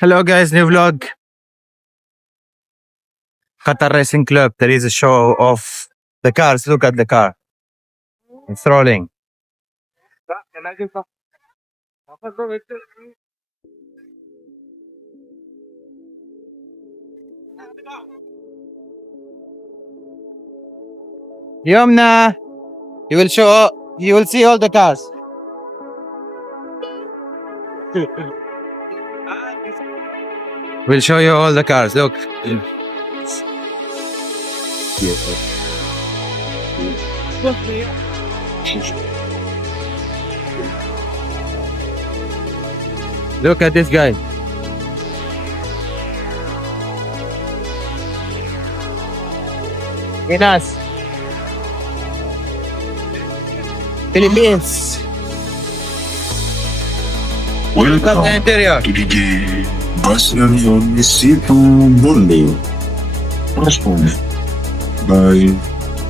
Hello guys, new vlog. Qatar Racing Club. There is a show of the cars. Look at the car. It's rolling. Yomna, you will see all the cars. We'll show you all the cars. Look. Look at this guy. Inas. Philippines. Look at the interior. to the Brazilian Seafood Bonding, transformed by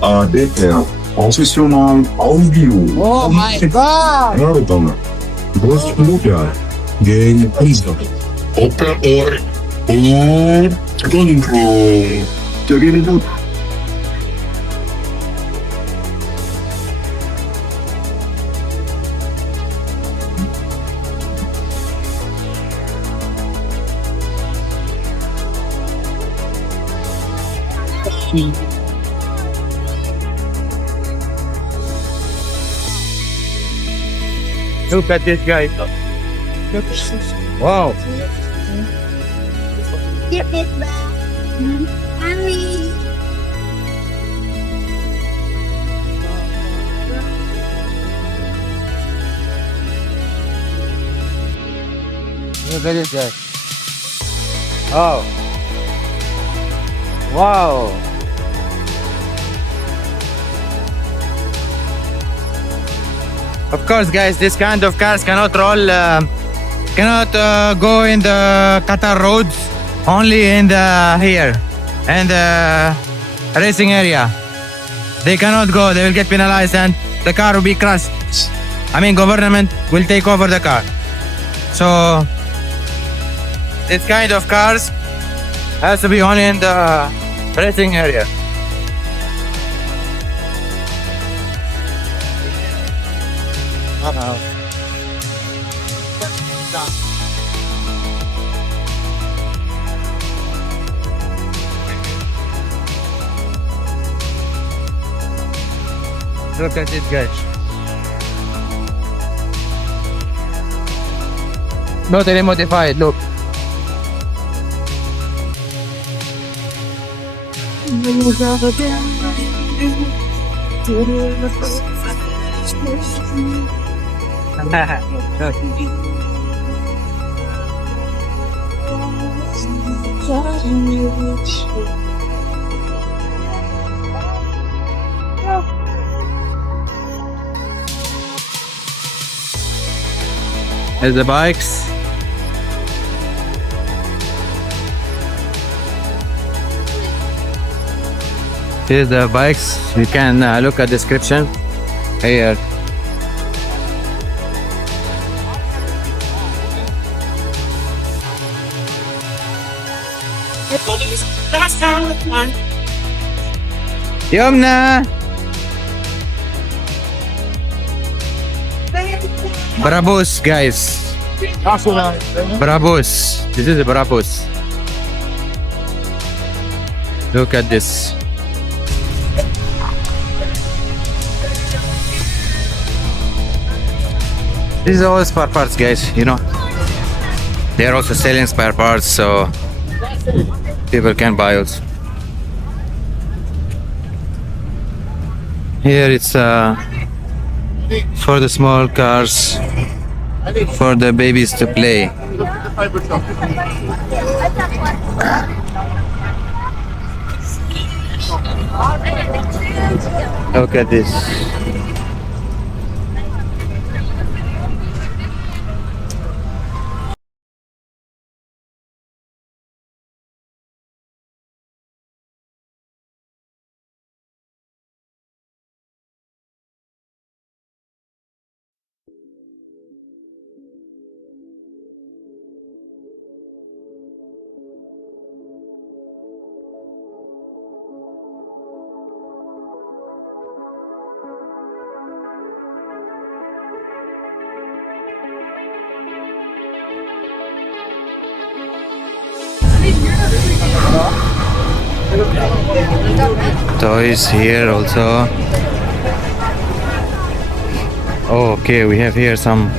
ADR, Professional Audio. Oh my God! Marathon, Bos Muda, Gang Pizza, Operator, Control. Check it out. Look at this guy. Wow. Give it back. Mommy. Look at this guy. Oh. Wow. Of course, guys, this kind of cars cannot roll, go in the Qatar roads, only in the here, and the racing area. They cannot go, they will get penalized and the car will be crushed. I mean, government will take over the car. So, this kind of cars has to be only in the racing area. Look at this guy. Totally modified, look. There's the bikes. Here's the bikes. You can look at description here. Yomna! Brabus, guys. Brabus. This is a Brabus. Look at this. This is all spare parts, guys, you know. They're also selling spare parts, so people can buy also. Here it's for the small cars, for the babies to play. Look at this. Toys here also. Oh, okay, we have here some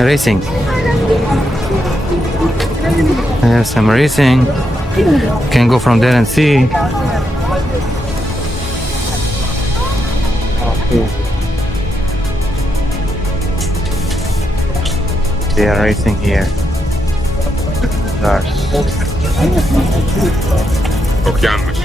racing. We have some racing. Can go from there and see. Okay. They are racing here. Cars. Çok yanlış.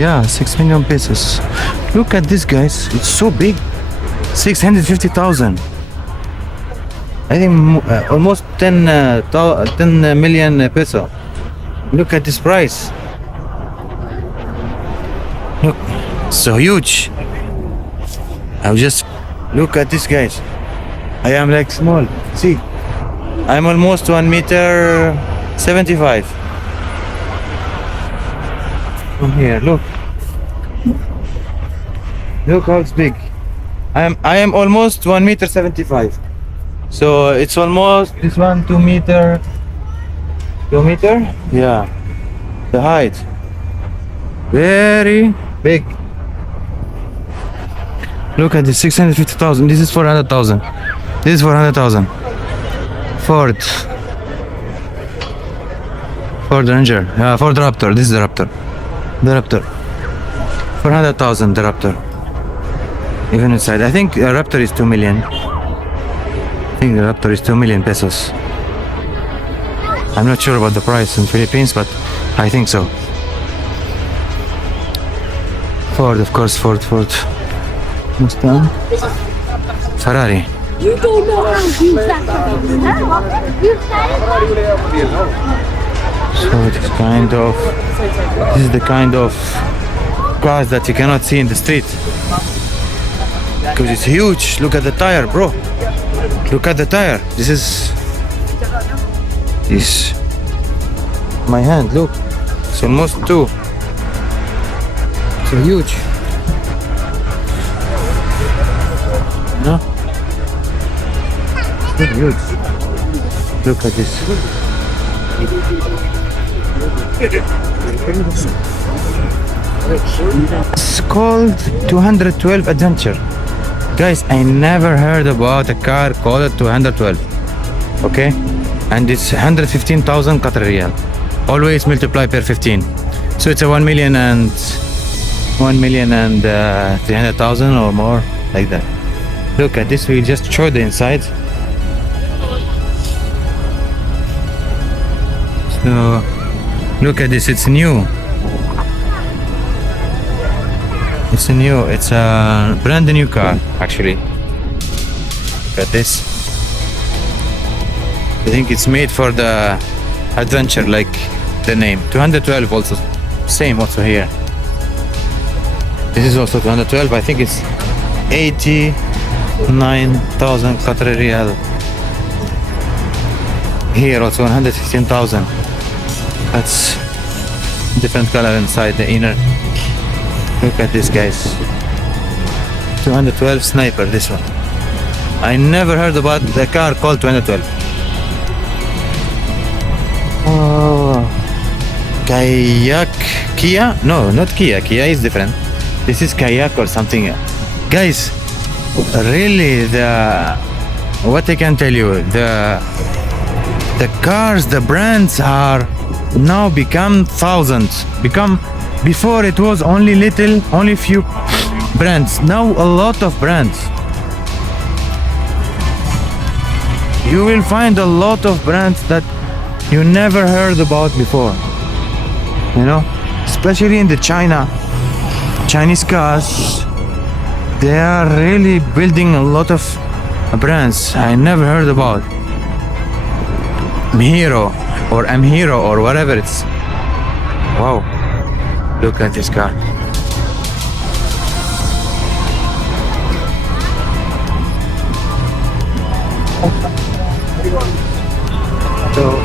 Yeah, 6 million pesos. Look at this, guys. It's so big. 650,000. I think almost 10 million peso. Look at this price. Look, so huge. I'll just look at this, guys. I am like small. See, I'm almost 1 meter 75. From here, look. Look how it's big. I am almost 1 meter 75. So it's almost this one 2 meter. 2 meter? Yeah. The height. Very big. Look at this, 650,000. This is 400,000. This is 400,000. Ford Ranger. Ford Raptor. This is the Raptor. The Raptor. 400,000. The Raptor. Even inside, I think Raptor is 2 million. I think the Raptor is 2 million pesos. I'm not sure about the price in Philippines, but I think so. Ford, of course, Ford. Mustang. Ferrari. You don't know how to use that. You said it. So this is the kind of cars that you cannot see in the street because it's huge. Look at the tire, bro. Look at the tire. This is my hand. Look, it's almost two. So huge. No? So huge. Look at this. It's called 212 Adventure. Guys, I never heard about a car called 212. Okay? And it's 115,000 Qatar Riyal. Always multiply per 15. So it's a 1,300,000 or more, like that. Look at this, we just showed the inside. So look at this, it's new. It's a brand new car actually. Look at this. I think it's made for the adventure, like the name. 212 also, same also here. This is also 212, I think it's 89,000 Qatari Riyal. Here also 115,000. That's different color inside the inner. Look at this, guys. 212 Sniper, this one. I never heard about the car called 212. Oh, Kayak, Kia? No, not Kia. Kia is different. This is Kayak or something. Guys, really, what I can tell you, the cars, the brands are now become thousands. Before it was only few brands. Now a lot of brands. You will find a lot of brands that you never heard about before. You know, especially in the Chinese cars, they are really building a lot of brands I never heard about. Mhero or Amhero or whatever it's. Wow, look at this car. So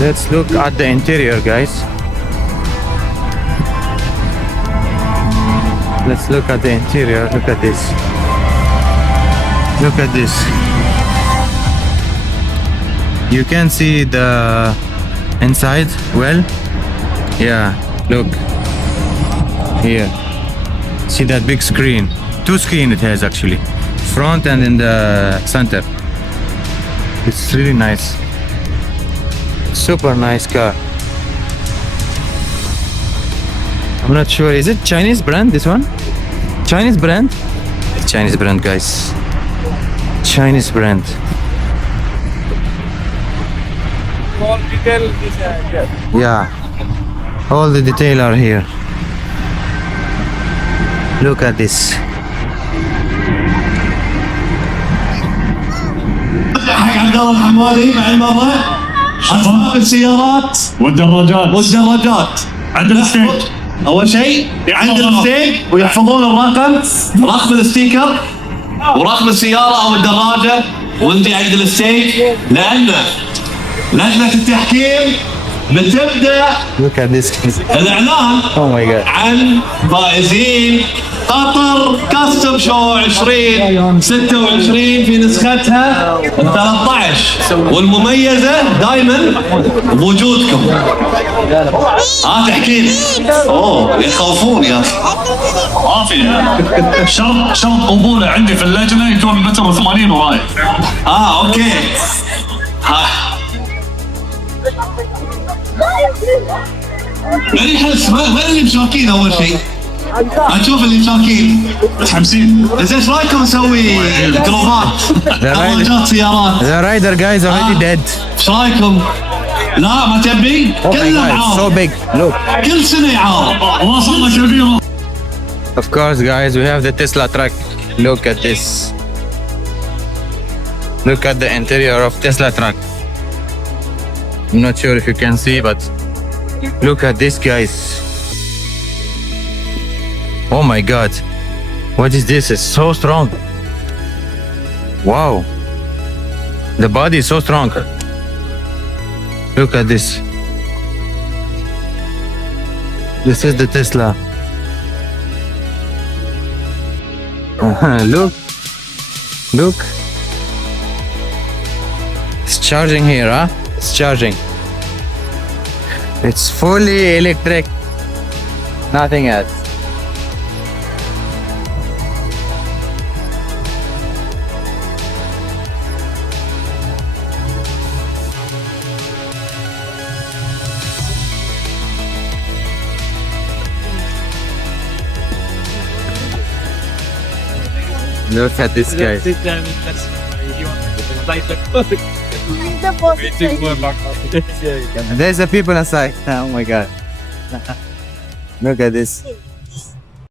let's look at the interior, guys. Let's look at the interior. Look at this. Look at this. You can see the inside well. Yeah, look here. See that big screen? Two screens it has actually, front and in the center. It's really nice. Super nice car. I'm not sure. Is it Chinese brand? This one? Chinese brand? Chinese brand, guys. Chinese brand. All detail is yes. Yeah. All the detail are here. Look at this. حق عبد الله الحمادي مع المرة أسماء السيارات والدراجات عند الستيج. أول شيء عند الستيج ويحفظون الرقم، رقم الستيكر ورقم السيارة أو الدراجة وأنت عند الستيج، لأن لجنة التحكيم بتبدأ Look at this. الإعلان Oh my god. عن فائزين قطر كاستم شو 2026 في نسختها 13 والمميزة دائما بوجودكم. تحكي لي. اوه يخوفون يا اخي. عافية. شرط قبوله عندي في اللجنة يكون متر 80 ورايح. اوكي. ماني حس ما اللي مشاكين اول شيء. اشوف اللي مشاكين 50. زين ايش رايكم نسوي جروبات دراجات سيارات؟ The rider guys already dead. ايش رايكم؟ لا ما تبي؟ Oh my كله god, it's so يعاود big. Look. كل سنه يعاود. وصلنا كبيرة. Of course, guys, we have the Tesla truck. Look at this. Look at the interior of Tesla truck. I'm not sure if you can see, but look at this, guys. Oh my God. What is this? It's so strong. Wow. The body is so strong. Look at this. This is the Tesla. Look. Look. It's charging here, huh? It's charging. It's fully electric. Nothing else. Look at this guy. The boss is There's the people inside. Oh my God. Look at this.